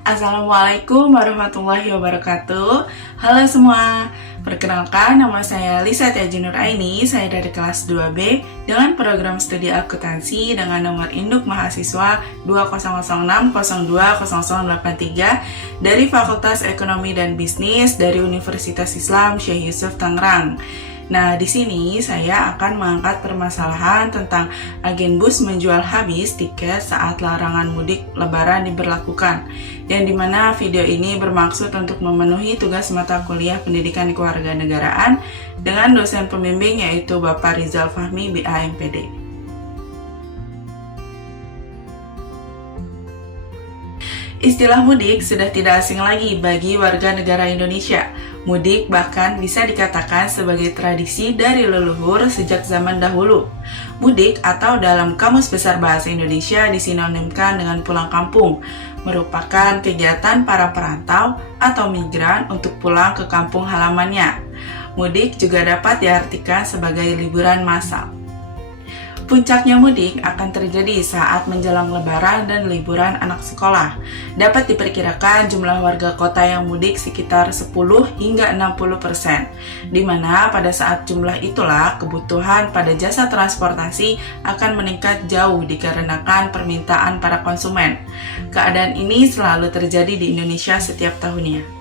Assalamualaikum warahmatullahi wabarakatuh. Halo semua, perkenalkan nama saya Lisa Tiaji Nur Aini. Saya dari kelas 2B dengan program studi akuntansi dengan nomor induk mahasiswa 2006020083 dari Fakultas Ekonomi dan Bisnis dari Universitas Islam Syekh Yusuf Tangerang. Nah, di sini saya akan mengangkat permasalahan tentang agen bus menjual habis tiket saat larangan mudik Lebaran diberlakukan, yang dimana video ini bermaksud untuk memenuhi tugas mata kuliah Pendidikan Kewarganegaraan dengan dosen pembimbing yaitu Bapak Rizal Fahmi, BA/MPD. Istilah mudik sudah tidak asing lagi bagi warga negara Indonesia. Mudik bahkan bisa dikatakan sebagai tradisi dari leluhur sejak zaman dahulu. Mudik atau dalam Kamus Besar Bahasa Indonesia disinonimkan dengan pulang kampung, merupakan kegiatan para perantau atau migran untuk pulang ke kampung halamannya. Mudik juga dapat diartikan sebagai liburan massal. Puncaknya mudik akan terjadi saat menjelang Lebaran dan liburan anak sekolah. Dapat diperkirakan jumlah warga kota yang mudik sekitar 10 hingga 60%, di mana pada saat jumlah itulah kebutuhan pada jasa transportasi akan meningkat jauh dikarenakan permintaan para konsumen. Keadaan ini selalu terjadi di Indonesia setiap tahunnya.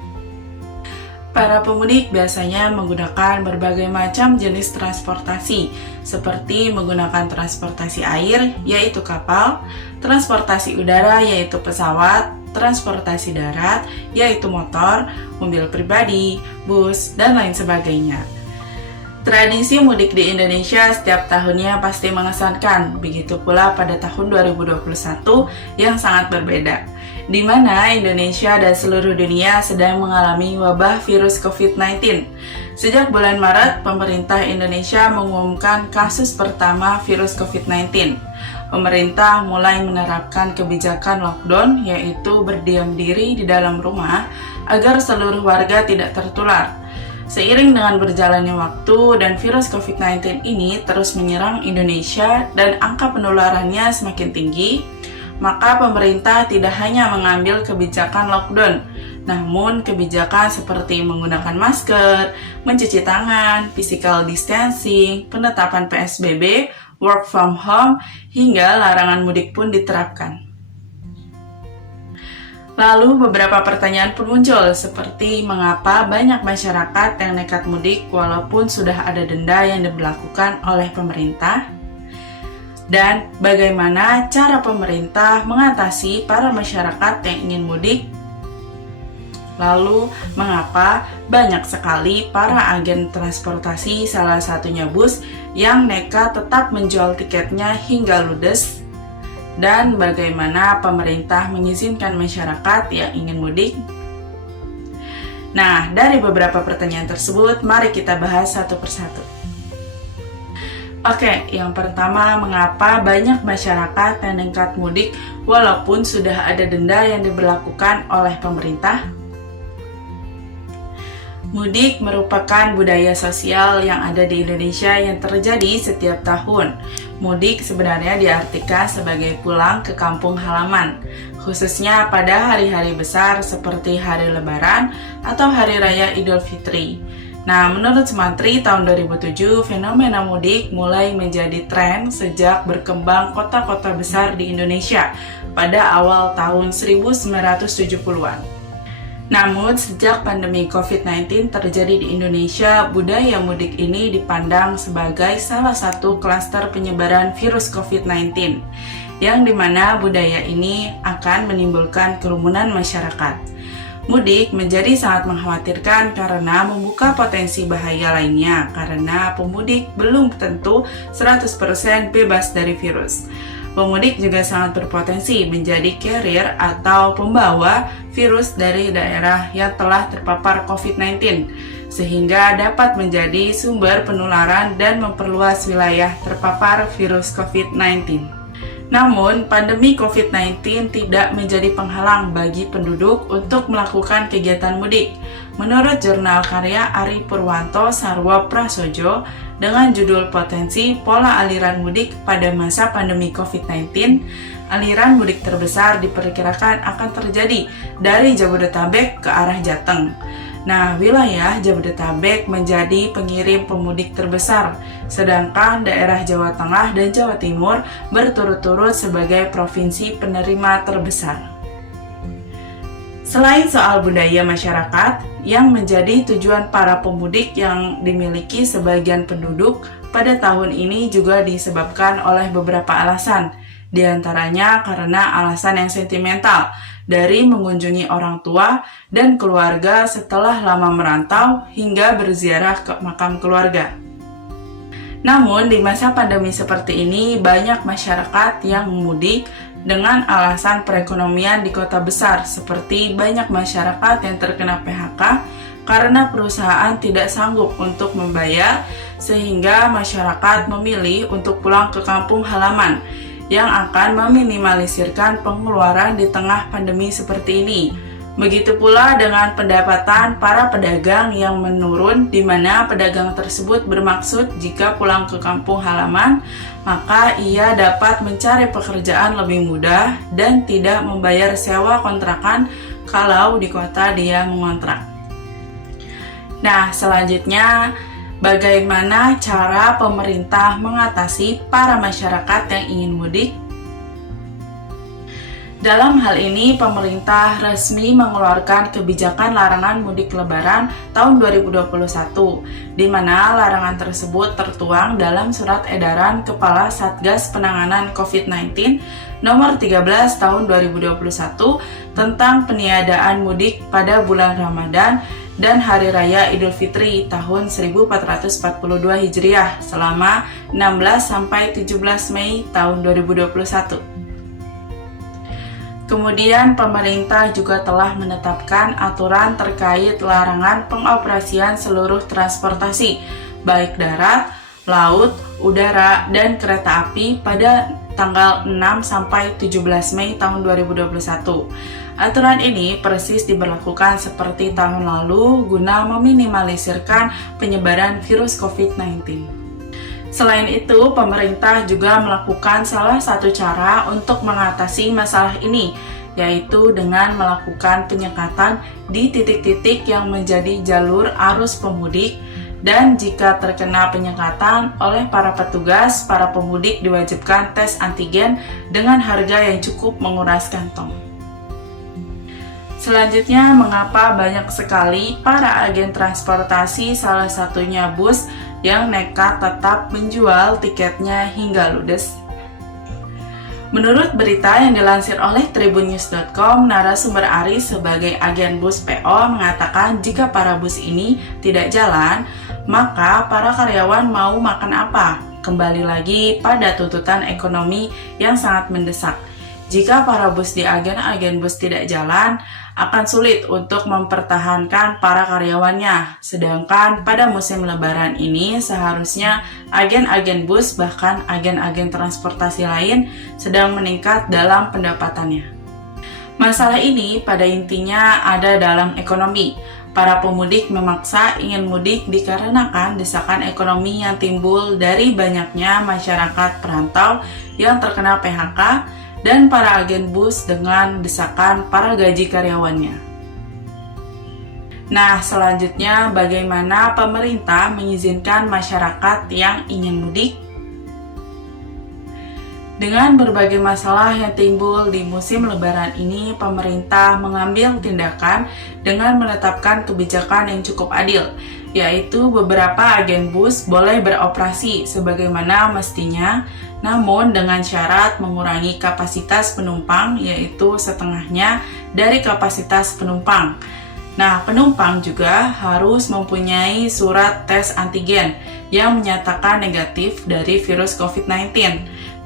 Para pemudik biasanya menggunakan berbagai macam jenis transportasi, seperti menggunakan transportasi air, yaitu kapal, transportasi udara, yaitu pesawat, transportasi darat, yaitu motor, mobil pribadi, bus, dan lain sebagainya. Tradisi mudik di Indonesia setiap tahunnya pasti mengesankan, begitu pula pada tahun 2021 yang sangat berbeda, di mana Indonesia dan seluruh dunia sedang mengalami wabah virus COVID-19. Sejak bulan Maret, pemerintah Indonesia mengumumkan kasus pertama virus COVID-19. Pemerintah mulai menerapkan kebijakan lockdown, yaitu berdiam diri di dalam rumah agar seluruh warga tidak tertular. Seiring dengan berjalannya waktu dan virus COVID-19 ini terus menyerang Indonesia dan angka penularannya semakin tinggi, maka pemerintah tidak hanya mengambil kebijakan lockdown, namun kebijakan seperti menggunakan masker, mencuci tangan, physical distancing, penetapan PSBB, work from home, hingga larangan mudik pun diterapkan. Lalu beberapa pertanyaan pun muncul, seperti mengapa banyak masyarakat yang nekat mudik walaupun sudah ada denda yang diberlakukan oleh pemerintah? Dan bagaimana cara pemerintah mengatasi para masyarakat yang ingin mudik? Lalu, mengapa banyak sekali para agen transportasi, salah satunya bus, yang nekat tetap menjual tiketnya hingga ludes? Dan bagaimana pemerintah mengizinkan masyarakat yang ingin mudik? Nah, dari beberapa pertanyaan tersebut, mari kita bahas satu persatu. Oke, yang pertama, mengapa banyak masyarakat yang nekat mudik walaupun sudah ada denda yang diberlakukan oleh pemerintah? Mudik merupakan budaya sosial yang ada di Indonesia yang terjadi setiap tahun. Mudik sebenarnya diartikan sebagai pulang ke kampung halaman, khususnya pada hari-hari besar seperti hari Lebaran atau Hari Raya Idul Fitri. Nah, menurut Sumantri tahun 2007, fenomena mudik mulai menjadi tren sejak berkembang kota-kota besar di Indonesia pada awal tahun 1970-an. Namun, sejak pandemi COVID-19 terjadi di Indonesia, budaya mudik ini dipandang sebagai salah satu klaster penyebaran virus COVID-19, yang dimana budaya ini akan menimbulkan kerumunan masyarakat. Mudik menjadi sangat mengkhawatirkan karena membuka potensi bahaya lainnya, karena pemudik belum tentu 100% bebas dari virus. Pemudik juga sangat berpotensi menjadi carrier atau pembawa virus dari daerah yang telah terpapar COVID-19, sehingga dapat menjadi sumber penularan dan memperluas wilayah terpapar virus COVID-19. Namun, pandemi COVID-19 tidak menjadi penghalang bagi penduduk untuk melakukan kegiatan mudik. Menurut jurnal karya Ari Purwanto Sarwo Prasojo dengan judul Potensi Pola Aliran Mudik pada Masa Pandemi COVID-19, aliran mudik terbesar diperkirakan akan terjadi dari Jabodetabek ke arah Jateng. Nah, wilayah Jabodetabek menjadi pengirim pemudik terbesar, sedangkan daerah Jawa Tengah dan Jawa Timur berturut-turut sebagai provinsi penerima terbesar. Selain soal budaya masyarakat, yang menjadi tujuan para pemudik yang dimiliki sebagian penduduk pada tahun ini juga disebabkan oleh beberapa alasan, di antaranya karena alasan yang sentimental, dari mengunjungi orang tua dan keluarga setelah lama merantau hingga berziarah ke makam keluarga. Namun, di masa pandemi seperti ini, banyak masyarakat yang mudik dengan alasan perekonomian di kota besar, seperti banyak masyarakat yang terkena PHK karena perusahaan tidak sanggup untuk membayar, sehingga masyarakat memilih untuk pulang ke kampung halaman, yang akan meminimalisirkan pengeluaran di tengah pandemi seperti ini. Begitu pula dengan pendapatan para pedagang yang menurun, di mana pedagang tersebut bermaksud jika pulang ke kampung halaman, maka ia dapat mencari pekerjaan lebih mudah dan tidak membayar sewa kontrakan kalau di kota dia mengontrak. Nah, selanjutnya, bagaimana cara pemerintah mengatasi para masyarakat yang ingin mudik? Dalam hal ini, pemerintah resmi mengeluarkan kebijakan larangan mudik lebaran tahun 2021, di mana larangan tersebut tertuang dalam Surat Edaran Kepala Satgas Penanganan COVID-19 Nomor 13 Tahun 2021 tentang peniadaan mudik pada bulan Ramadan dan Hari Raya Idul Fitri tahun 1442 Hijriah selama 16-17 Mei tahun 2021. Kemudian pemerintah juga telah menetapkan aturan terkait larangan pengoperasian seluruh transportasi, baik darat, laut, udara, dan kereta api pada tanggal 6-17 Mei tahun 2021. Aturan ini persis diberlakukan seperti tahun lalu guna meminimalisirkan penyebaran virus COVID-19. Selain itu, pemerintah juga melakukan salah satu cara untuk mengatasi masalah ini, yaitu dengan melakukan penyekatan di titik-titik yang menjadi jalur arus pemudik, dan jika terkena penyekatan oleh para petugas, para pemudik diwajibkan tes antigen dengan harga yang cukup menguras kantong. Selanjutnya, mengapa banyak sekali para agen transportasi, salah satunya bus, yang nekat tetap menjual tiketnya hingga ludes? Menurut berita yang dilansir oleh tribunnews.com, narasumber Ari sebagai agen bus PO mengatakan jika para bus ini tidak jalan, maka para karyawan mau makan apa? Kembali lagi pada tuntutan ekonomi yang sangat mendesak. Jika para bus di agen-agen bus tidak jalan, akan sulit untuk mempertahankan para karyawannya. Sedangkan pada musim lebaran ini seharusnya agen-agen bus bahkan agen-agen transportasi lain sedang meningkat dalam pendapatannya. Masalah ini pada intinya ada dalam ekonomi. Para pemudik memaksa ingin mudik dikarenakan desakan ekonomi yang timbul dari banyaknya masyarakat perantau yang terkena PHK dan para agen bus dengan desakan para gaji karyawannya. Nah, selanjutnya bagaimana pemerintah mengizinkan masyarakat yang ingin mudik? Dengan berbagai masalah yang timbul di musim lebaran ini, pemerintah mengambil tindakan dengan menetapkan kebijakan yang cukup adil, yaitu beberapa agen bus boleh beroperasi sebagaimana mestinya, namun dengan syarat mengurangi kapasitas penumpang, yaitu setengahnya dari kapasitas penumpang. Nah, penumpang juga harus mempunyai surat tes antigen yang menyatakan negatif dari virus COVID-19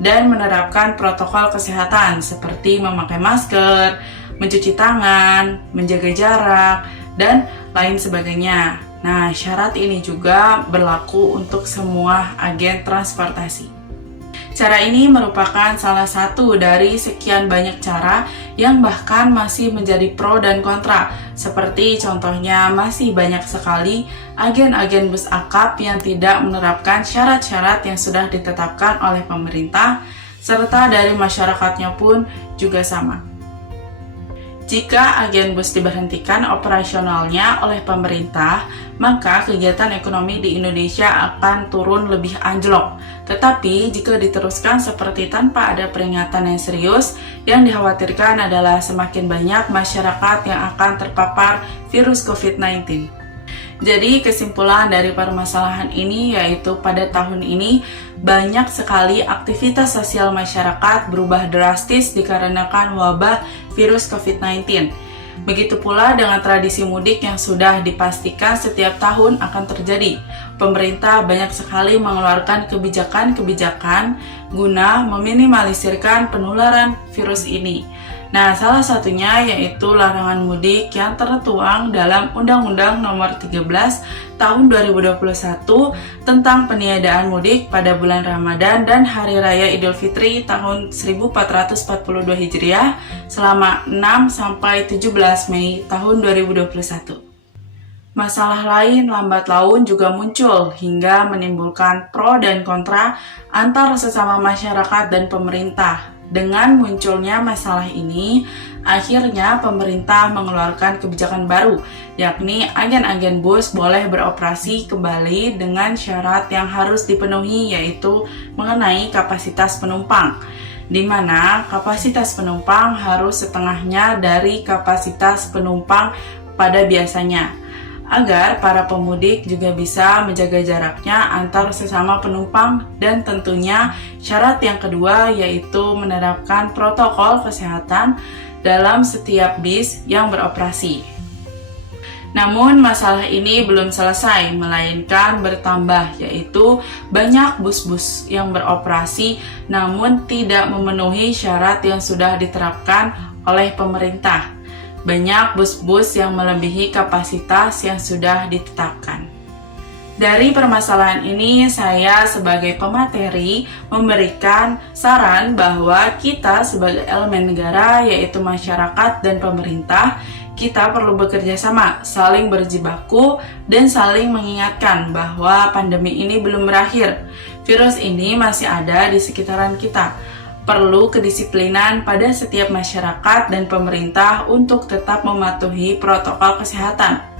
dan menerapkan protokol kesehatan seperti memakai masker, mencuci tangan, menjaga jarak, dan lain sebagainya. Nah, syarat ini juga berlaku untuk semua agen transportasi. Cara ini merupakan salah satu dari sekian banyak cara yang bahkan masih menjadi pro dan kontra. Seperti contohnya masih banyak sekali agen-agen bus akap yang tidak menerapkan syarat-syarat yang sudah ditetapkan oleh pemerintah, serta dari masyarakatnya pun juga sama. Jika agen bus diberhentikan operasionalnya oleh pemerintah, maka kegiatan ekonomi di Indonesia akan turun lebih anjlok. Tetapi jika diteruskan seperti tanpa ada peringatan yang serius, yang dikhawatirkan adalah semakin banyak masyarakat yang akan terpapar virus COVID-19. Jadi kesimpulan dari permasalahan ini yaitu pada tahun ini banyak sekali aktivitas sosial masyarakat berubah drastis dikarenakan wabah virus COVID-19. Begitu pula dengan tradisi mudik yang sudah dipastikan setiap tahun akan terjadi. Pemerintah banyak sekali mengeluarkan kebijakan-kebijakan guna meminimalisirkan penularan virus ini. Nah, salah satunya yaitu larangan mudik yang tertuang dalam Undang-Undang Nomor 13 Tahun 2021 tentang peniadaan mudik pada bulan Ramadan dan Hari Raya Idul Fitri tahun 1442 Hijriah selama 6-17 Mei tahun 2021. Masalah lain lambat laun juga muncul hingga menimbulkan pro dan kontra antar sesama masyarakat dan pemerintah. Dengan munculnya masalah ini, akhirnya pemerintah mengeluarkan kebijakan baru, yakni agen-agen bus boleh beroperasi kembali dengan syarat yang harus dipenuhi, yaitu mengenai kapasitas penumpang, di mana kapasitas penumpang harus setengahnya dari kapasitas penumpang pada biasanya, agar para pemudik juga bisa menjaga jaraknya antar sesama penumpang, dan tentunya syarat yang kedua yaitu menerapkan protokol kesehatan dalam setiap bis yang beroperasi. Namun masalah ini belum selesai, melainkan bertambah, yaitu banyak bus-bus yang beroperasi namun tidak memenuhi syarat yang sudah diterapkan oleh pemerintah. Banyak bus-bus yang melebihi kapasitas yang sudah ditetapkan. Dari permasalahan ini, saya sebagai pemateri memberikan saran bahwa kita sebagai elemen negara, yaitu masyarakat dan pemerintah, kita perlu bekerja sama, saling berjibaku, dan saling mengingatkan bahwa pandemi ini belum berakhir. Virus ini masih ada di sekitaran kita. Perlu kedisiplinan pada setiap masyarakat dan pemerintah untuk tetap mematuhi protokol kesehatan.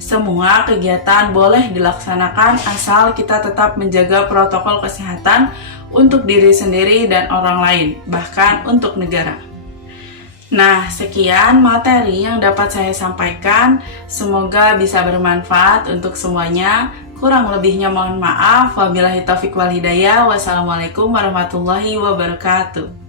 Semua kegiatan boleh dilaksanakan asal kita tetap menjaga protokol kesehatan untuk diri sendiri dan orang lain, bahkan untuk negara. Nah, sekian materi yang dapat saya sampaikan. Semoga bisa bermanfaat untuk semuanya. Kurang lebihnya mohon maaf. Wabillahi taufiq wal hidayah. Wassalamualaikum warahmatullahi wabarakatuh.